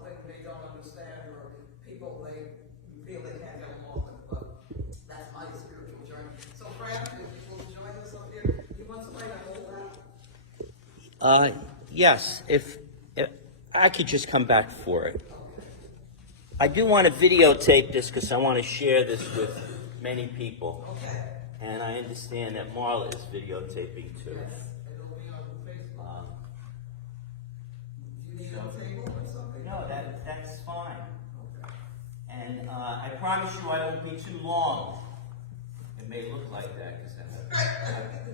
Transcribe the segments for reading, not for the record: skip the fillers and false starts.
something they don't understand, or people they feel they can't get along with, but that's my spiritual journey. So Fran, will join us up here. Do you want somebody to hold that? Yes, if I could just come back for it. I do want to videotape this because I want to share this with many people. Okay. And I understand that Marla is videotaping too. Yes, it'll be on Facebook. Do you need a table or something? No, that's fine. Okay. And I promise you I won't be too long. It may look like that because I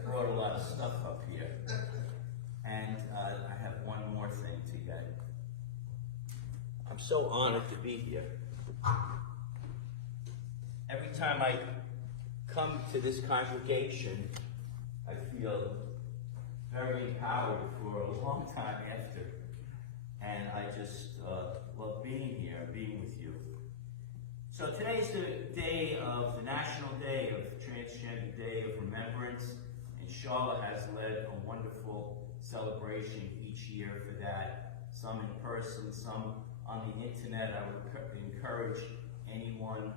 brought a lot of stuff up here. And I have one more thing to get. I'm so honored to be here. Every time I come to this congregation, I feel very empowered for a long time after. And I just love being here, being with you. So today is the day of the National Day of Transgender Day of Remembrance, and Charlotte has led a wonderful celebration each year for that. Some in person, some on the internet. I would encourage anyone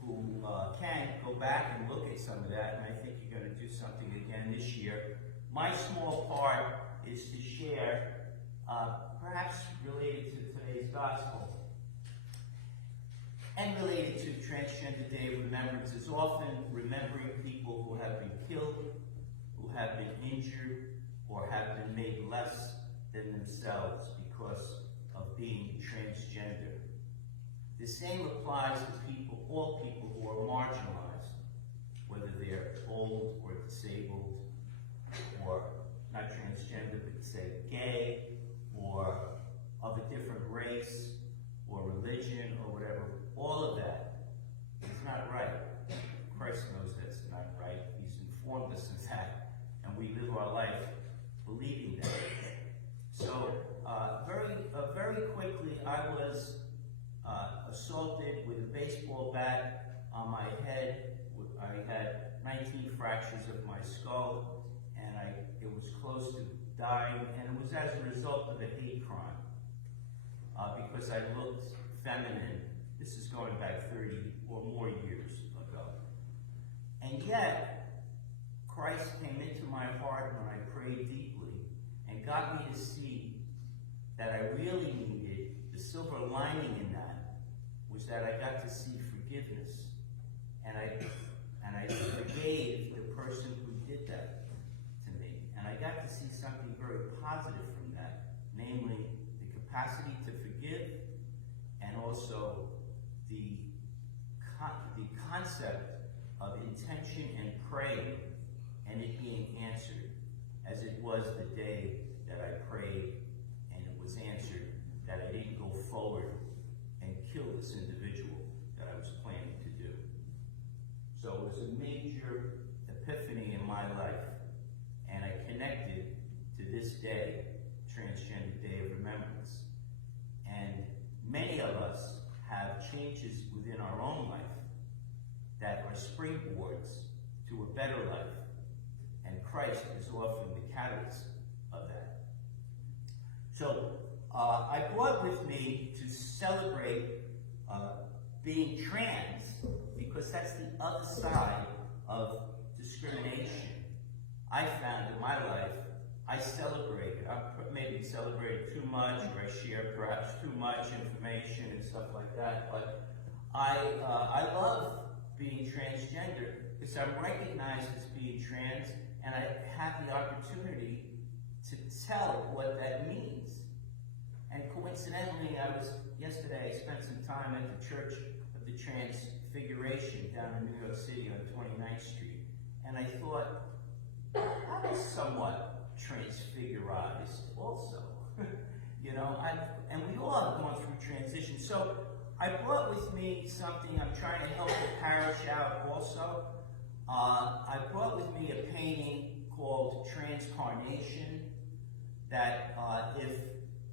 who can go back and look at some of that, and I think you're going to do something again this year. My small part is to share, perhaps related to today's gospel, and related to Transgender Day of Remembrance, is often remembering people who have been killed, who have been injured, or have been made less than themselves because of being transgender. The same applies to people, all people who are marginalized, whether they're old or disabled, or not transgender, but say gay, or of a different race, or religion, or whatever. All of that is not right. Christ knows that's not right. He's informed us of that, and we live our life believing that. So, very quickly, I was assaulted with a baseball bat on my head. I had 19 fractures of my skull, and it was close to dying, and it was as a result of a hate crime, because I looked feminine. This is going back 30 or more years ago. And yet, Christ came into my heart when I prayed deeply and got me to see that I really needed, the silver lining in that was that I got to see forgiveness. And I forgave the person who did that to me. And I got to see something very positive from that, namely the capacity to forgive, and also the concept of intention and praying and it being answered, as it was the day that I prayed and it was answered, that I didn't go forward and kill this individual that I was planning to do. So it was a major epiphany in my life, and I connected to this day, Transgender Day of Remembrance. And many of us have changes within our own life that are springboards to a better life, and Christ is often the catalyst of that. So I brought with me to celebrate being trans, because that's the other side of discrimination. I found in my life, I celebrated, I maybe celebrated too much, or I shared perhaps too much information and stuff like that, but I love being transgender because I'm recognized as being trans, and I have the opportunity to tell what that means. And coincidentally, yesterday I spent some time at the Church of the Transfiguration down in New York City on 29th Street, and I thought, I was somewhat transfigurized also. You know, and we all have gone through transition. So I brought with me something. I'm trying to help the parish out also. I brought with me a painting called Transcarnation that if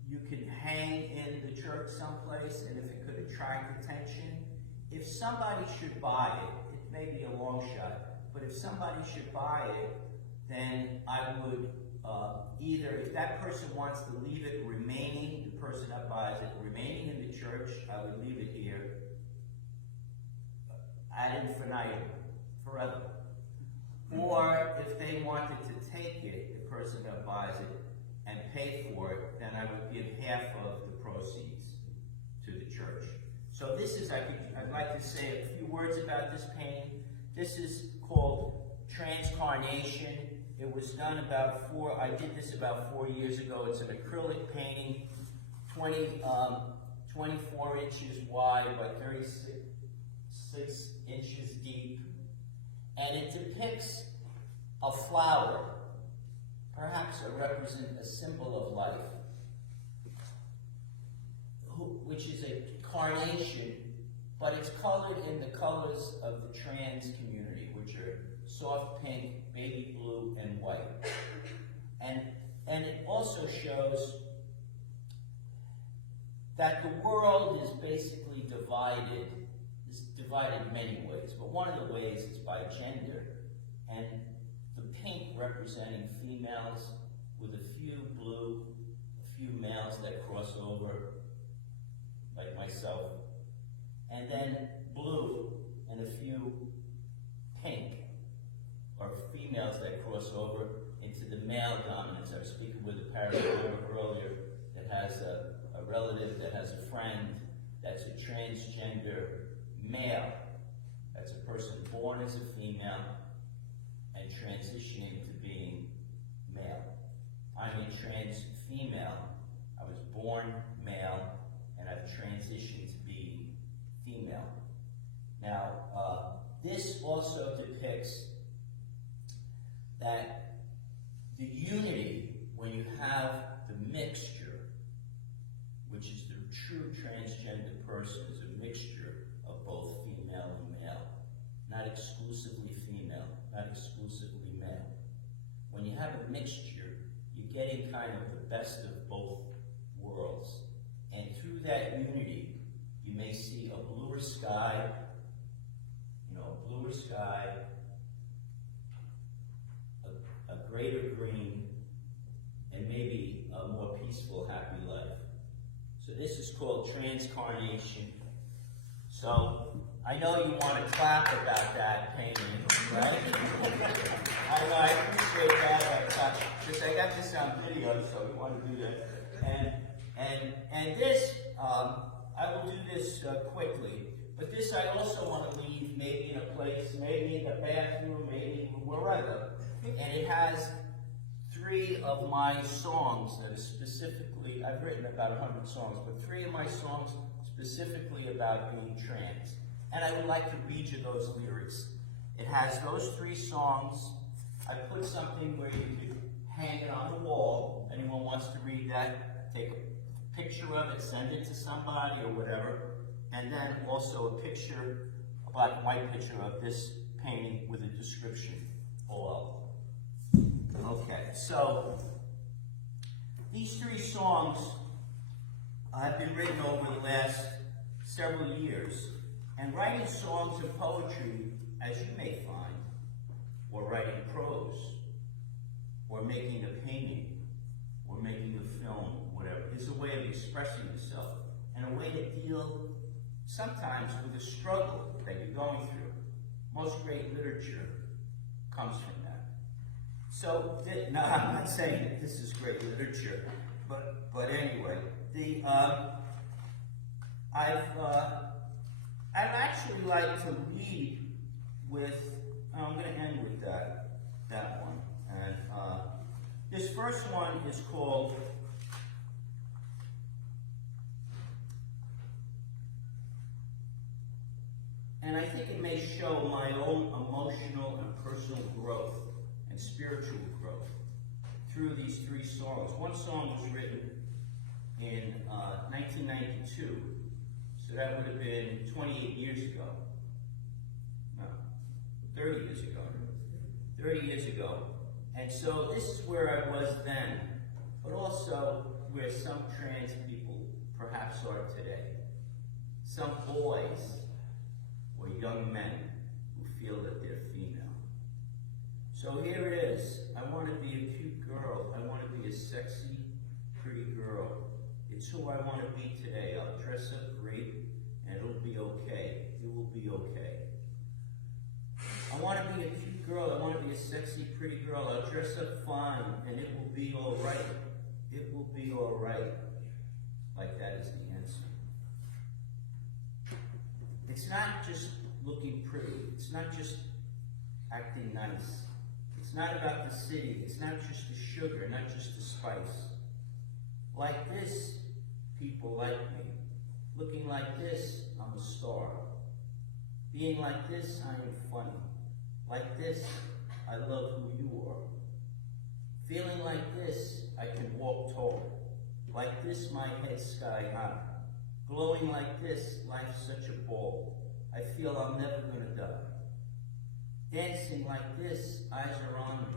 you could hang in the church someplace, and if it could attract attention, if somebody should buy it, it may be a long shot, but if somebody should buy it, then I would either, if that person wants to leave it remaining, the person that buys it remaining in the church, I would leave it here ad infinitum, forever. Or if they wanted to take it, the person that buys it, and pay for it, then I would give half of the proceeds to the church. So this is, I'd like to say a few words about this painting. This is called Transcarnation. It was done I did this about 4 years ago. It's an acrylic painting, 24 inches wide by 36 inches deep. And it depicts a flower, perhaps a symbol of life, which is a carnation, but it's colored in the colors of the trans community, which are soft pink, baby blue, and white. And it also shows that the world is basically divided. It's divided in many ways, but one of the ways is by gender, and the pink representing females with a few blue, a few males that cross over, like myself, and then blue and a few pink, or females that cross over into the male dominance. I was speaking with a parent earlier that has a relative that has a friend that's a transgender male. That's a person born as a female and transitioning to being male. I'm a trans female. I was born male and I've transitioned to being female. Now, this also depicts that the unity, when you have the mixture, which is the true transgender person, is a mixture of both female and male, not exclusively female, not exclusively male. When you have a mixture, you're getting kind of the best of both worlds. And through that unity, you may see a bluer sky, a greater green, and maybe a more peaceful, happy life. So this is called Transcarnation. So I know you want to clap about that painting, right? I appreciate that. Because I got this on video, so we want to do that. And this, I will do this quickly. But this I also want to leave maybe in a place, maybe in the bathroom, maybe wherever. And it has 3 of my songs that are specifically, I've written about 100 songs, but 3 of my songs specifically about being trans. And I would like to read you those lyrics. It has those 3 songs. I put something where you could hang it on the wall. Anyone wants to read that, take a picture of it, send it to somebody or whatever. And then also a picture, a black and white picture of this painting with a description below. Okay, so these 3 songs have been written over the last several years. And writing songs and poetry, as you may find, or writing prose, or making a painting, or making a film, whatever, is a way of expressing yourself, and a way to deal sometimes with a struggle that you're going through. Most great literature comes from that. So, now I'm not saying that this is great literature, but anyway, I'd actually like to read with, I'm going to end with that one. And this first one is called And I think it may show my own emotional and personal growth and spiritual growth through these 3 songs. One song was written in 1992, so that would have been 28 years ago. No, 30 years ago. 30 years ago. And so this is where I was then, but also where some trans people perhaps are today. Some boys or young men who feel that they're female. So here it is. I want to be a cute girl. I want to be a sexy, pretty girl. It's who I want to be today. I'll dress up great, and it'll be okay. It will be okay. I want to be a cute girl. I want to be a sexy, pretty girl. I'll dress up fine, and it will be all right. It will be all right. Like that is the answer. It's not just looking pretty. It's not just acting nice. It's not about the city. It's not just the sugar, not just the spice. Like this, people like me. Looking like this, I'm a star. Being like this, I am funny. Like this, I love who you are. Feeling like this, I can walk tall. Like this, my head sky high. Glowing like this, life's such a ball. I feel I'm never gonna die. Dancing like this, eyes are on me,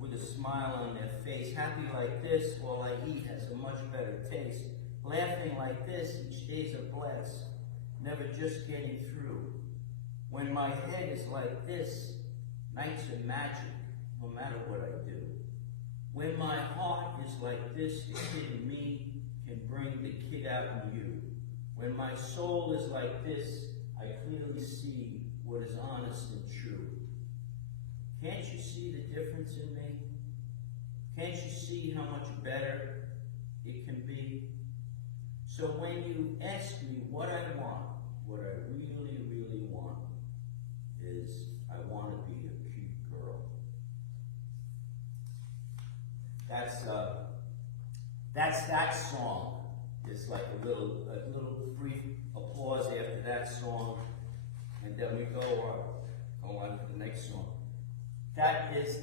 with a smile on their face. Happy like this, all I eat has a much better taste. Laughing like this, each day's a blast, never just getting through. When my head is like this, nights are magic, no matter what I do. When my heart is like this, the kid in me can bring the kid out in you. When my soul is like this, I clearly see what is honest and true. Can't you see the difference in me? Can't you see how much better it can be? So when you ask me what I want, what I really, really want is I want to be a cute girl. That's that song. It's like a little brief applause after that song, and then we go on to the next song. That is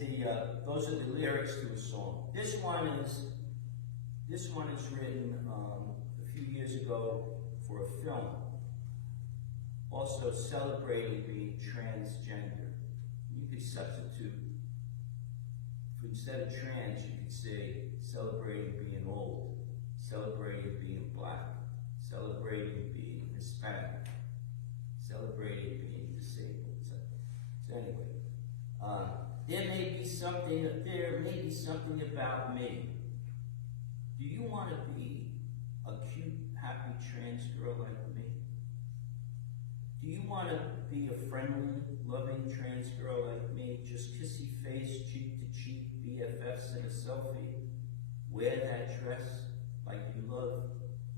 those are the lyrics to a song. This one is written a few years ago for a film, also celebrating being transgender. You could substitute, instead of trans, you could say celebrating being old, celebrating being black, celebrating being Hispanic, celebrating being disabled. So anyway, there may be something about me. Do you want to be a cute, happy trans girl like me? Do you want to be a friendly, loving trans girl like me? Just kissy face, cheek to cheek, BFFs in a selfie. Wear that dress like you love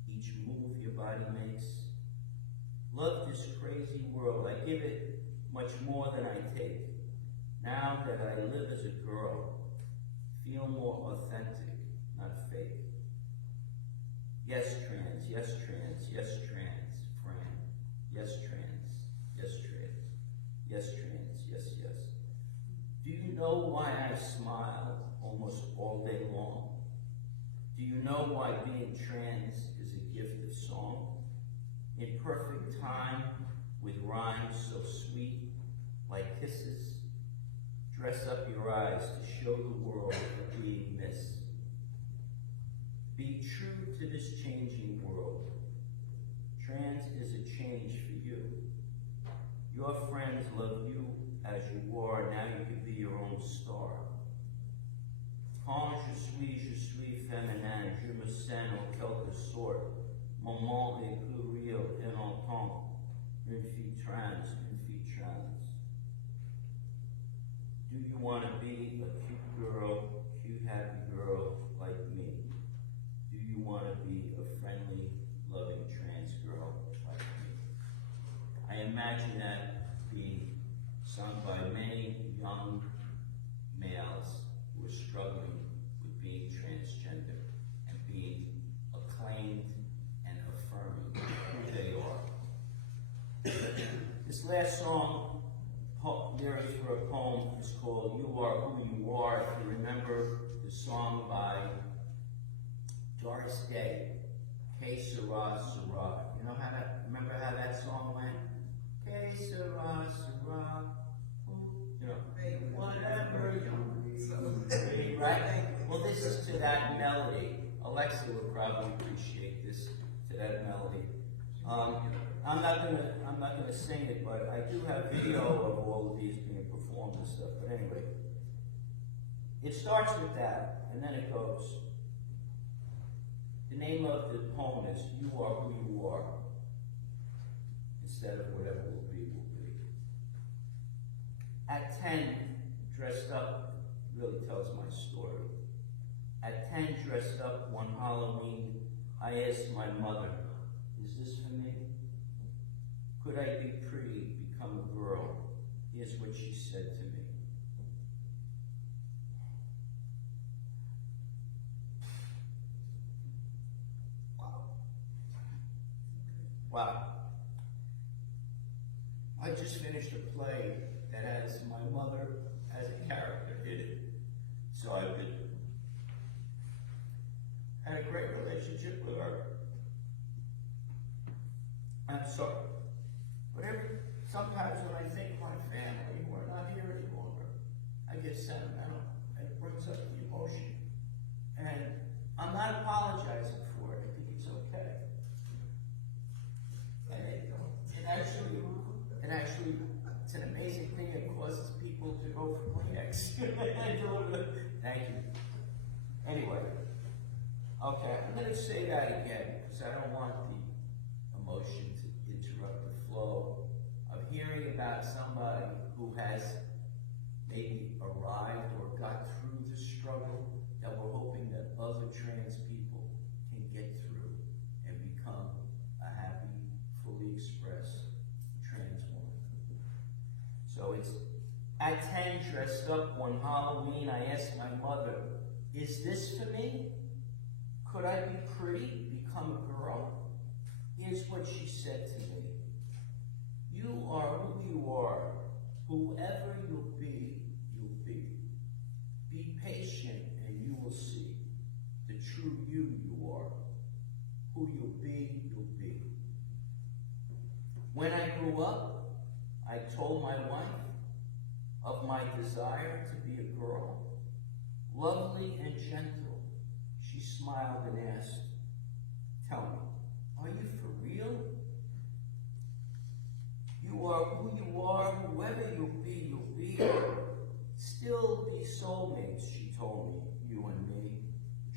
each move your body makes. Love this crazy world. I give it much more than I take. Now that I live as a girl, feel more authentic, not fake. Yes, trans, yes, trans, yes, trans, Fran. Yes, trans, yes, trans, yes, trans, yes, yes. Do you know why I smile almost all day long? Do you know why being trans is a gift of song? In perfect time, with rhymes so sweet, like kisses. Dress up your eyes to show the world for being missed. Be true to this changing world. Trans is a change for you. Your friends love you as you are. Now you can be your own star. Quand je suis féminin, je me sens en quelque sorte. Mon monde est plus real et longtemps. Une fille trans, une fille trans. Do you want to be a cute girl, cute happy girl like me? Do you want to be a friendly, loving trans girl like me? I imagine that being sung by many young males who are struggling with being transgender and being acclaimed and affirming who they are. This last song, lyrics for a poem, is called You Are Who You Are. If you remember the song by Doris Day, Que Sera, Sera. Remember how that song went? Que Sera, Sera. You know, whatever you right? Well, this is to that melody. Alexa would probably appreciate this, to that melody. I'm not gonna sing it, but I do have video of all of these being performed and stuff. But anyway, It starts with that, and then it goes. The name of the poem is You Are Who You Are, instead of whatever will be, will be. At 10, dressed up, really tells my story. At 10, dressed up one Halloween, I asked my mother, is this for me? Could I be pretty, become a girl? Here's what she said to me. Wow. I just finished a play that has my mother as a character in it. So I've had a great relationship with her. I'm sorry. Sometimes when I think of my family who are not here any longer, I get sentimental. It brings up the emotion. And I'm not apologizing for it. I think it's okay. And actually, it's an amazing thing that causes people to go for Kleenex. Thank you. Anyway, okay, I'm going to say that again because I don't want the emotion to interrupt the flow of hearing about somebody who has maybe arrived or got through the struggle that we're hoping that other trans people can get through and become a happy, fully expressed trans woman. So it's at 10, dressed up one Halloween, I asked my mother, is this for me? Could I be pretty, become a girl? Here's what she said to me. You are who you are. Whoever you'll be, you'll be. Be patient and you will see the true you are. Who you'll be, you'll be. When I grew up, I told my wife of my desire to be a girl, lovely and gentle. She smiled and asked, tell me, are you for real? You are who you are, whoever you'll be, you'll be. Still be soulmates, she told me, you and me.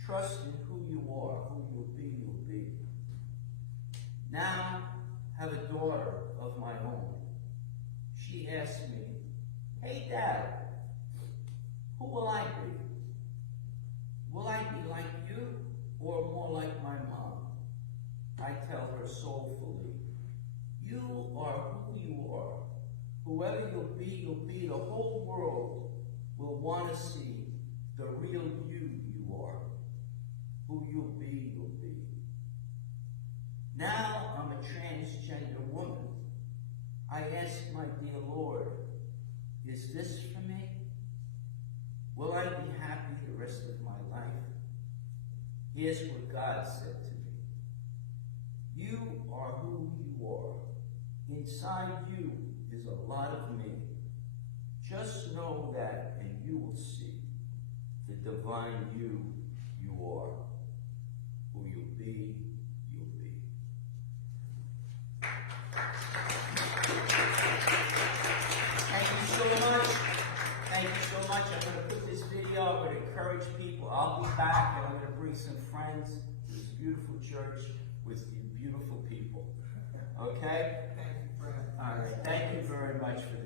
Trust in who you are, who you'll be, you'll be. Now, have a daughter of my own. She asked me, hey Dad, who will I be? Will I be like you or more like my mom? I tell her soulfully, you are who you are. Whoever you'll be, the whole world will want to see the real you are. Who you'll be, you'll be. Now I'm a transgender woman. I ask my dear Lord, is this for me? Will I be happy the rest of my life? Here's what God said to me. You are who you are. Inside you is a lot of me. Just know that and you will see the divine you are. Who you'll be, you'll be. Thank you so much. Thank you so much. I'm going to put this video, I'm going to encourage people. I'll be back and I'm going to bring some friends to this beautiful church with you beautiful people. Okay? Thank you, Fran. All right. Thank you very much for